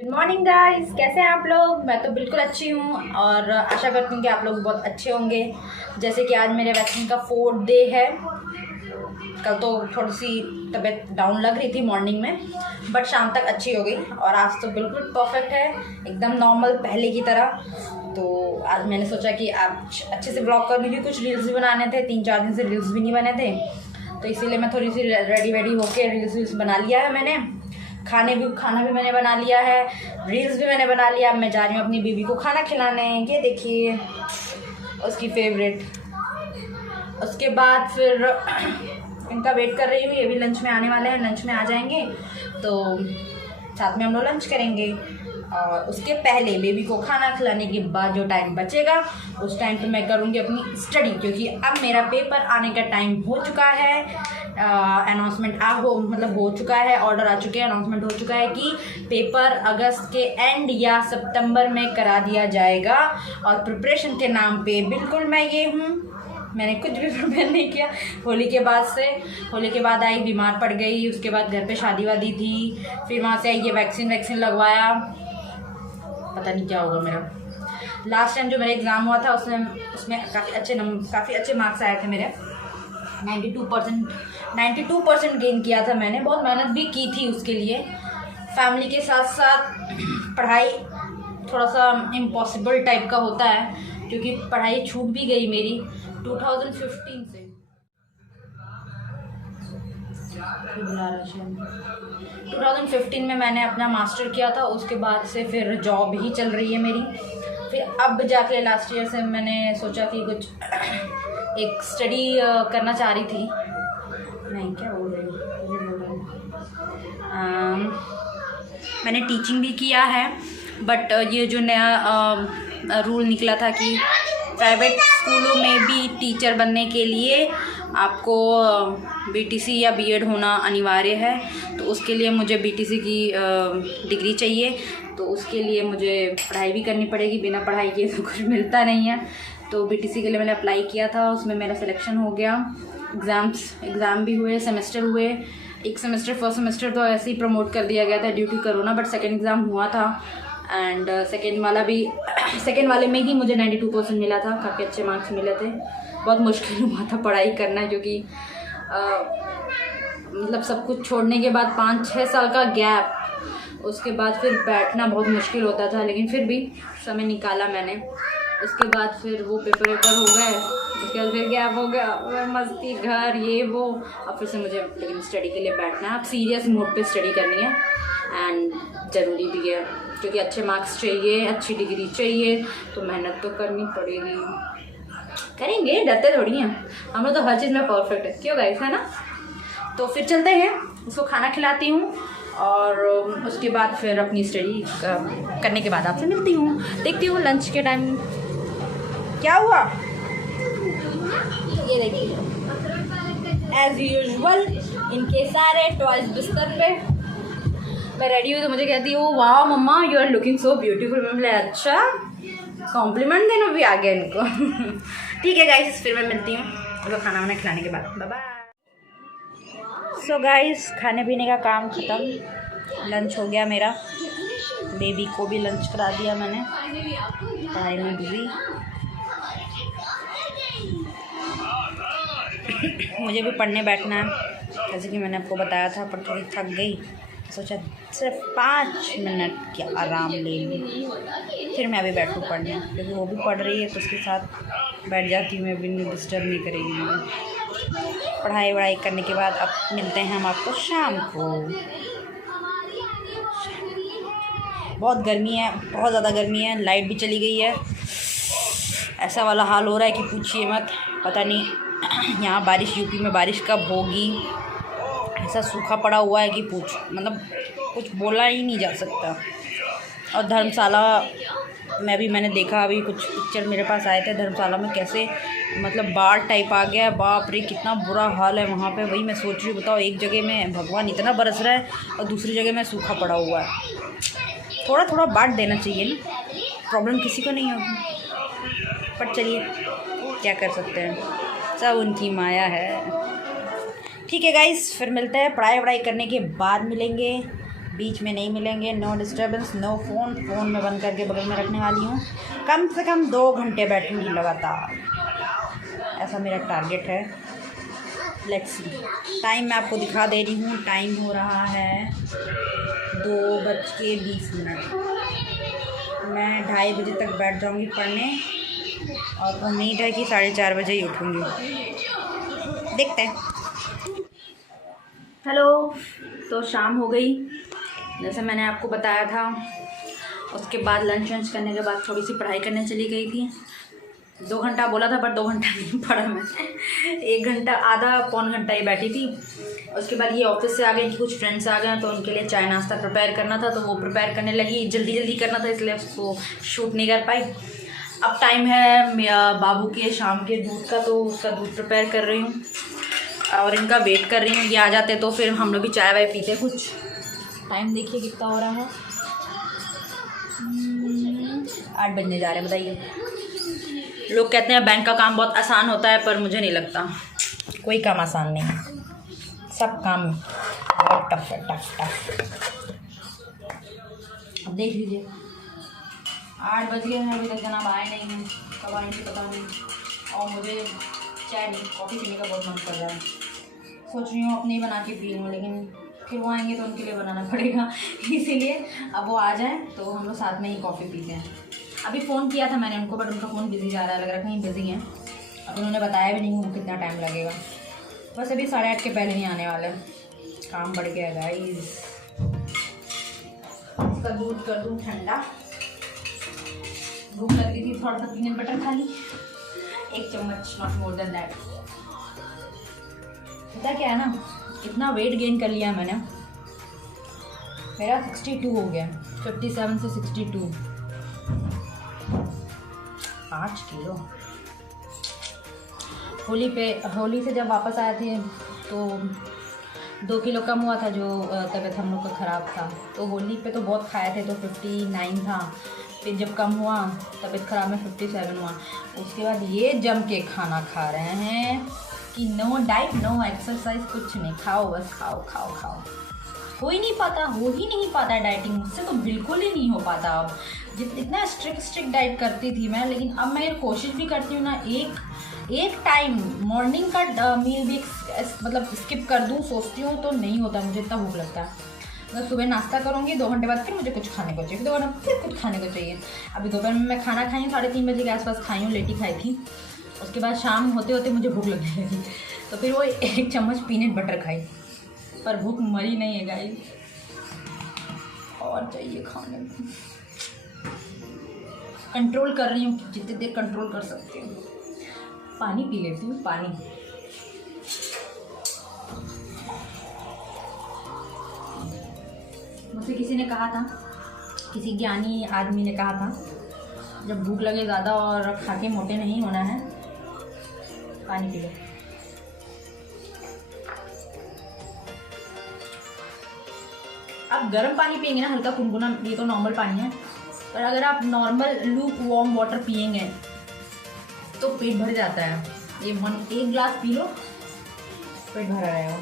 Good morning guys, कैसे हैं आप लोग। मैं तो बिल्कुल अच्छी हूँ और आशा करती हूँ कि आप लोग बहुत अच्छे होंगे। जैसे कि आज मेरे वैक्सीन का 4th डे है। कल तो थोड़ी सी तबीयत डाउन लग रही थी मॉर्निंग में, बट शाम तक अच्छी हो गई और आज तो बिल्कुल परफेक्ट है, एकदम नॉर्मल पहले की तरह। तो आज मैंने सोचा कि आज अच्छे से ब्लॉग कर लूँगी। कुछ रील्स भी बनाने थे, 3-4 दिन से रील्स भी नहीं बने थे, तो इसीलिए मैं थोड़ी सी रेडी वेडी होके रील्स बना लिया है मैंने। खाना भी मैंने बना लिया है, रील्स भी मैंने बना लिया। अब मैं जा रही हूँ अपनी बीबी को खाना खिलाने। ये देखिए उसकी फेवरेट। उसके बाद फिर इनका वेट कर रही हूँ, ये भी लंच में आने वाले हैं, लंच में आ जाएंगे तो साथ में हम लोग लंच करेंगे। और उसके पहले बेबी को खाना खिलाने के बाद जो टाइम बचेगा उस टाइम पे मैं करूँगी अपनी स्टडी, क्योंकि अब मेरा पेपर आने का टाइम हो चुका है। अनाउंसमेंट हो चुका है, ऑर्डर आ चुके हैं, अनाउंसमेंट हो चुका है कि पेपर अगस्त के एंड या सितंबर में करा दिया जाएगा। और प्रिपरेशन के नाम पे बिल्कुल मैं ये हूँ, मैंने कुछ भी प्रिपेयर नहीं किया। होली के बाद आई, बीमार पड़ गई, उसके बाद घर पे शादी वादी थी, फिर वहाँ से आई, ये वैक्सीन लगवाया। पता नहीं क्या होगा मेरा। लास्ट टाइम जो मेरा एग्ज़ाम हुआ था उसमें काफ़ी अच्छे मार्क्स आए थे मेरे। 92% गेन किया था मैंने। बहुत मेहनत भी की थी उसके लिए। फैमिली के साथ साथ पढ़ाई थोड़ा सा इम्पॉसिबल टाइप का होता है, क्योंकि पढ़ाई छूट भी गई मेरी 2015 से। 2015 में मैंने अपना मास्टर किया था, उसके बाद से फिर जॉब ही चल रही है मेरी। फिर अब जाके लास्ट ईयर से मैंने सोचा कि कुछ एक स्टडी करना चाह रही थी। नहीं, क्या बोल रही हूँ, मैंने टीचिंग भी किया है, बट ये जो नया रूल निकला था कि प्राइवेट स्कूलों में भी टीचर बनने के लिए आपको बीटीसी या बीएड होना अनिवार्य है। तो उसके लिए मुझे बीटीसी की डिग्री चाहिए, तो उसके लिए मुझे पढ़ाई भी करनी पड़ेगी। बिना पढ़ाई के तो कुछ मिलता नहीं है। तो बीटीसी के लिए मैंने अप्लाई किया था, उसमें मेरा सिलेक्शन हो गया। एग्ज़ाम भी हुए, सेमेस्टर हुए। एक सेमेस्टर, फर्स्ट सेमेस्टर तो ऐसे ही प्रमोट कर दिया गया था due to corona, but second exam हुआ था एंड सेकेंड वाले में ही मुझे 92% मिला था। काफ़ी अच्छे मार्क्स मिले थे। बहुत मुश्किल हुआ था पढ़ाई करना, क्योंकि मतलब सब कुछ छोड़ने के बाद 5-6 साल का गैप, उसके बाद फिर बैठना बहुत मुश्किल होता था, लेकिन फिर भी समय निकाला मैंने। उसके बाद फिर वो पेपर हो गए, उसके बाद फिर गैप हो गया, मस्ती, घर, ये वो। अब फिर से मुझे लेकिन स्टडी के लिए बैठना है। अब सीरियस मोड पे स्टडी करनी है एंड ज़रूरी भी है, क्योंकि अच्छे मार्क्स चाहिए, अच्छी डिग्री चाहिए, तो मेहनत तो करनी पड़ेगी। करेंगे, डरते थोड़ी हैं हम लोग, तो हर चीज़ में परफेक्ट है, क्यों गाइस, है ना। तो फिर चलते हैं, उसको खाना खिलाती हूँ और उसके बाद फिर अपनी स्टडी करने के बाद आपसे मिलती हूँ। देखती हूँ लंच के टाइम क्या हुआ। ये देखिए एज यूजुअल इनके सारे टॉयज बिस्तर पे। मैं रेडी हूँ तो मुझे कहती है, वाह mumma you are looking so beautiful. मैं बोले अच्छा, कॉम्प्लीमेंट देना भी आ गया इनको। ठीक है गाइस, फिर मैं मिलती हूँ तो खाना वाना खिलाने के बाद। Bye bye. सो गाइस, खाने पीने का काम ख़त्म, लंच हो गया मेरा। बेबी को भी लंच करा दिया मैंने, पढ़ाई में बिजी। मुझे भी पढ़ने बैठना है, जैसे कि मैंने आपको बताया था, पर थोड़ी थक गई, सोचा सिर्फ 5 मिनट की आराम ले लूँ, फिर मैं अभी बैठूँ पढ़ने, क्योंकि वो भी पढ़ रही है तो उसके साथ बैठ जाती हूँ मैं, भी डिस्टर्ब नहीं करेगी मुझे। पढ़ाई वढ़ाई करने के बाद अब मिलते हैं हम आपको शाम को। बहुत गर्मी है, बहुत ज़्यादा गर्मी है, लाइट भी चली गई है। ऐसा वाला हाल हो रहा है कि पूछिए मत। पता नहीं यहाँ बारिश, यूपी में बारिश कब होगी। ऐसा सूखा पड़ा हुआ है कि मतलब कुछ बोला ही नहीं जा सकता। और धर्मशाला में भी मैंने देखा, अभी कुछ पिक्चर मेरे पास आए थे, धर्मशाला में कैसे मतलब बाढ़ टाइप आ गया है। बाप रे, कितना बुरा हाल है वहाँ पे। वही मैं सोच रही हूँ, बताओ, एक जगह में भगवान इतना बरस रहा है और दूसरी जगह में सूखा पड़ा हुआ है। थोड़ा थोड़ा बांट देना चाहिए ना, प्रॉब्लम किसी को नहीं होगी। पर चलिए, क्या कर सकते हैं, सब उनकी माया है। ठीक है गाइस, फिर मिलते हैं, पढ़ाई वढ़ाई करने के बाद मिलेंगे। बीच में नहीं मिलेंगे। No disturbance, no phone. Phone में बंद करके बगल में रखने वाली हूँ। कम से कम 2 घंटे बैठूँगी लगातार, ऐसा मेरा टारगेट है। Let's see. टाइम मैं आपको दिखा दे रही हूँ। टाइम हो रहा है 2:20। मैं 2:30 बजे तक बैठ जाऊँगी पढ़ने और उम्मीद है कि 4:30 बजे ही उठूँगी। देखते हैं। हेलो, तो शाम हो गई जैसे मैंने आपको बताया था। उसके बाद लंच वंच करने के बाद थोड़ी सी पढ़ाई करने चली गई थी। 2 घंटा बोला था पर 2 घंटा नहीं पढ़ा मैं। 1 घंटा, आधा पौन घंटा ही बैठी थी। उसके बाद ये ऑफिस से आ गई कि कुछ फ्रेंड्स आ गए तो उनके लिए चाय नाश्ता प्रिपेयर करना था, तो वो प्रिपेयर करने लगी। जल्दी जल्दी करना था इसलिए उसको शूट नहीं कर पाई। अब टाइम है बाबू के शाम के दूध का, तो उसका दूध प्रिपेयर कर रही हूँ और इनका वेट कर रही हूँ। ये आ जाते तो फिर हम लोग भी चाय वाय पीते। कुछ टाइम देखिए कितना हो रहा है। 8 बजने जा रहे हैं। बताइए, लोग कहते हैं बैंक का काम बहुत आसान होता है, पर मुझे नहीं लगता। कोई काम आसान नहीं, सब काम बहुत टफ है। टफ। अब देख लीजिए 8 बज गए हैं, अभी तक जनाब आए नहीं हैं। कब आएंगे पता नहीं। और मुझे चाय नहीं, कॉफ़ी पीने का बहुत मन कर रहा है। सोच रही हूँ अपने ही बना के पी लूँ, लेकिन फिर वो आएंगे तो उनके लिए बनाना पड़ेगा। इसीलिए अब वो आ जाएं तो हम लोग साथ में ही कॉफ़ी पीते हैं। अभी फ़ोन किया था मैंने उनको, बट उनका फ़ोन बिज़ी जा रहा है, लग रहा है कहीं बिज़ी हैं। अब उन्होंने बताया भी नहीं उनको कितना टाइम लगेगा। बस अभी 8:30 के पहले नहीं आने वाले। काम बढ़ गया गाइस। इसका दूध कर दूँ ठंडा। भूख लगी थी, थोड़ा सा पीनट बटर खा ली, 1 चम्मच, नॉट मोर देन दैट। पता क्या है ना, इतना वेट गेन कर लिया मैंने। मेरा 62 हो गया, 57 से 62, 5 किलो। होली से जब वापस आए थे तो 2 किलो कम हुआ था, जो तबीयत हम लोग का ख़राब था। तो होली पे तो बहुत खाए थे, तो 59 था। फिर जब कम हुआ तबीयत ख़राब में 57 हुआ। उसके बाद ये जम के खाना खा रहे हैं कि नो डाइट, नो एक्सरसाइज, कुछ नहीं, खाओ बस, खाओ खाओ खाओ। हो ही नहीं पाता डाइटिंग मुझसे, तो बिल्कुल ही नहीं हो पाता। अब इतना स्ट्रिक्ट डाइट करती थी मैं, लेकिन अब मैं कोशिश भी करती हूँ ना, एक टाइम मॉर्निंग का मील भी मतलब स्किप कर दूँ सोचती हूँ, तो नहीं होता। मुझे इतना भूख लगता है। अगर सुबह नाश्ता करूँगी, 2 घंटे बाद फिर मुझे कुछ खाने को चाहिए, 2 घंटे फिर कुछ खाने को चाहिए। अभी दोपहर में मैं खाना खाई हूँ, 3:30 बजे के आसपास खाई हूँ, लेटी खाई थी। उसके बाद शाम होते होते मुझे भूख लगने लगी, तो फिर वो 1 चम्मच पीनट बटर खाई, पर भूख मरी नहीं है गाइस, और चाहिए खाने को। कंट्रोल कर रही हूँ, जितनी देर कंट्रोल कर सकती हूँ। पानी पी लेती हूँ, पानी। मुझसे किसी ने कहा था, किसी ज्ञानी आदमी ने कहा था, जब भूख लगे ज़्यादा और खा के मोटे नहीं होना है, पानी पी लो। आप गर्म पानी पिएंगे ना, हल्का गुनगुना, ये तो नॉर्मल पानी है, पर अगर आप नॉर्मल लूक वार्म वाटर पिएंगे तो पेट भर जाता है। ये 1 गिलास पी लो, पेट भरा रहेगा।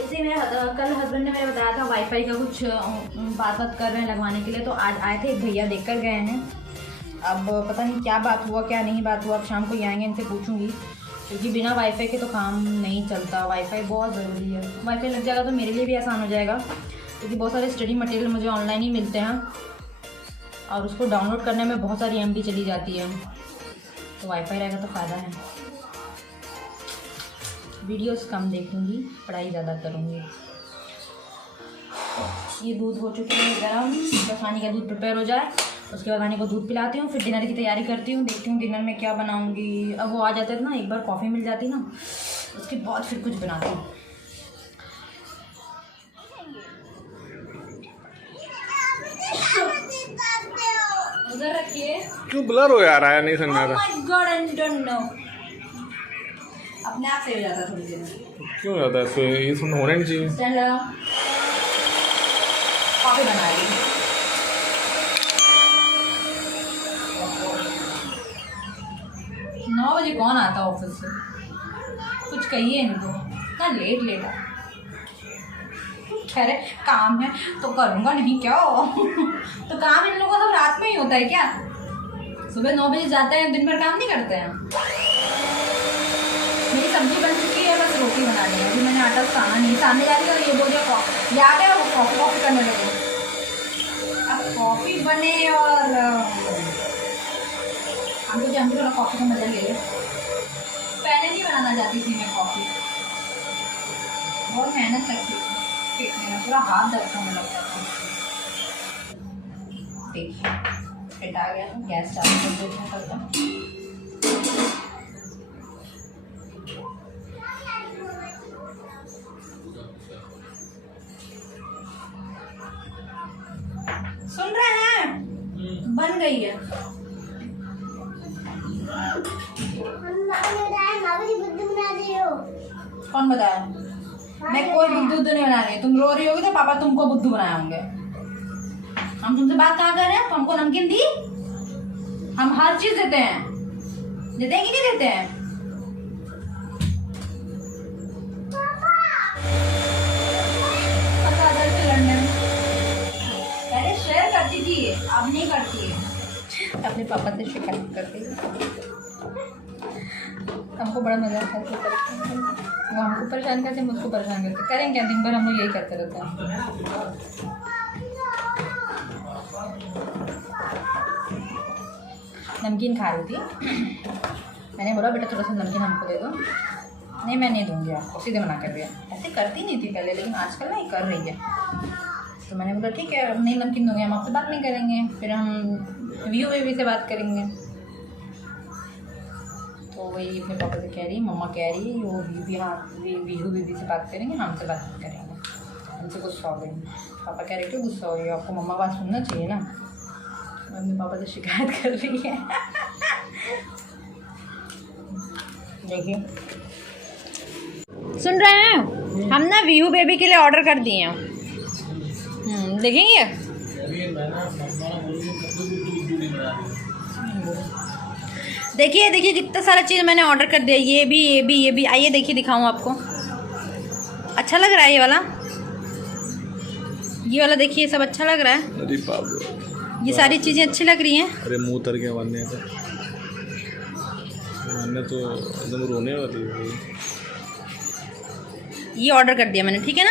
इसी में कल हस्बैंड ने मेरे बताया था वाईफाई का कुछ बात कर रहे हैं लगवाने के लिए, तो आज आए थे, भैया देख कर गए हैं। अब पता नहीं क्या बात हुआ क्या नहीं बात हुआ, अब शाम को ही आएंगे, इनसे पूछूंगी, क्योंकि बिना वाईफाई के तो काम नहीं चलता। वाईफाई बहुत ज़रूरी है। वाईफाई लग जाएगा तो मेरे लिए भी आसान हो जाएगा, क्योंकि बहुत सारे स्टडी मटेरियल मुझे ऑनलाइन ही मिलते हैं और उसको डाउनलोड करने में बहुत सारी MB चली जाती है, तो वाईफाई रहेगा तो फ़ायदा है। वीडियोस कम देखूंगी, पढ़ाई ज़्यादा करूंगी। ये दूध हो चुके हैं गरम, बस हानी का दूध प्रिपेयर हो जाए, उसके बाद हानी को दूध पिलाती हूँ, फिर डिनर की तैयारी करती हूँ। देखती हूँ डिनर में क्या बनाऊँगी। अब वो आ जाते हैं ना, एक बार कॉफ़ी मिल जाती ना, उसके बाद फिर कुछ बनाती हूँ। उधर रखिए। क्यों ब्लर हो यार, आया नहीं समझ आ रहा। Oh my God, I don't know। अपने आप से हो जाता थोड़ी देर में। क्यों जाता है इससे? ये सब होना नहीं चाहिए। स्टैंड लगाओ, कॉफी बना रही हूँ। 9 बजे कौन आता है ऑफिस से? कुछ कहिए इनको। इतना लेट लेट है। कह रहे काम है तो करूँगा नहीं क्या तो काम इन लोगों का सब रात में ही होता है क्या? सुबह 9 बजे जाते हैं, दिन भर काम नहीं करते हैं। मेरी सब्जी बन चुकी है, बस रोटी बनानी है। अभी मैंने आटा साना नहीं, सामने जा रही है और ये बोल दिया कॉफ़ी, याद है वो कॉफ़ी करने लगे। अब कॉफ़ी बने और हम तो थोड़ा कॉफ़ी का मजा ले ले। पहले नहीं बनाना चाहती थी मैं कॉफ़ी, बहुत मेहनत लगती थी फेंकने में, पूरा हाथ दर्द होने लगता था। देखिए फिट आ गया, गैस चालू कर देते हैं करता। सुन रहे हैं? बन गई है। कौन बताया? मैं कोई बुद्धू नहीं बना रही। तुम रो रही होगी तो पापा तुमको बुद्धू बनाए होंगे। हम तुमसे बात कहाँ कर रहे हैं? तुमको नमकीन दी? हम हर चीज देते हैं, देते हैं कि नहीं देते हैं? पहले शेयर करती थी, अब नहीं करती है। अपने पापा से शिकायत करती है। हमको बड़ा मजा आता है, वो हमको परेशान करते, मुझको परेशान करते। करें क्या, दिन भर हम लोग यही करते रहते हैं। नमकीन खा रही थी, मैंने बोला बेटा थोड़ा सा नमकीन हमको दे दो। नहीं मैं नहीं दूंगी आपको, सीधे मना कर दिया। ऐसे करती नहीं थी पहले, लेकिन आजकल ना ये कर रही है। तो मैंने बोला ठीक है नहीं नमकीन दूंगी, हम आपसे बात नहीं करेंगे, फिर हम व्यू बेबी से बात करेंगे। तो वही अपने पापा से कह रही, मम्मा कह रही वो वीहू बीबी से बात करेंगे, हमसे बात नहीं करेंगे, हमसे गुस्सा हो गई। पापा कह रहे क्यों गुस्सा हो रही है, आपको मम्मा बात सुनना चाहिए ना। अपने पापा से शिकायत कर रही है। देखिए सुन रहे हैं, हम ना वीहू बेबी के लिए ऑर्डर कर दिए हैं। देखेंगे देखिए देखिए कितना सारा चीज़ मैंने ऑर्डर कर दिया। ये भी आइए देखिए दिखाऊं आपको। अच्छा लग रहा है ये वाला देखिए, सब अच्छा लग रहा है। अरे बाप, ये सारी चीज़ें अच्छी लग रही हैं। अरे मुंह तर के बनने तो एकदम रोने वाली है। ये ऑर्डर कर दिया मैंने, ठीक है ना?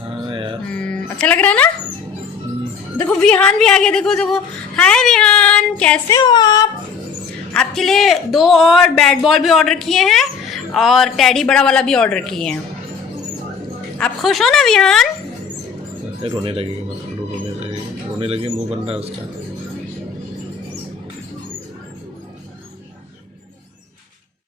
हाँ यार अच्छा लग रहा है ना? देखो विहान भी आ गया, देखो देखो। हाय विहान, कैसे हो आप? आपके लिए 2 और बैट बॉल भी ऑर्डर किए हैं और टेडी बड़ा वाला भी ऑर्डर किए हैं। आप खुश हो ना विहान? रोने लगी, रोने लगी, मुंह बन रहा है उसका।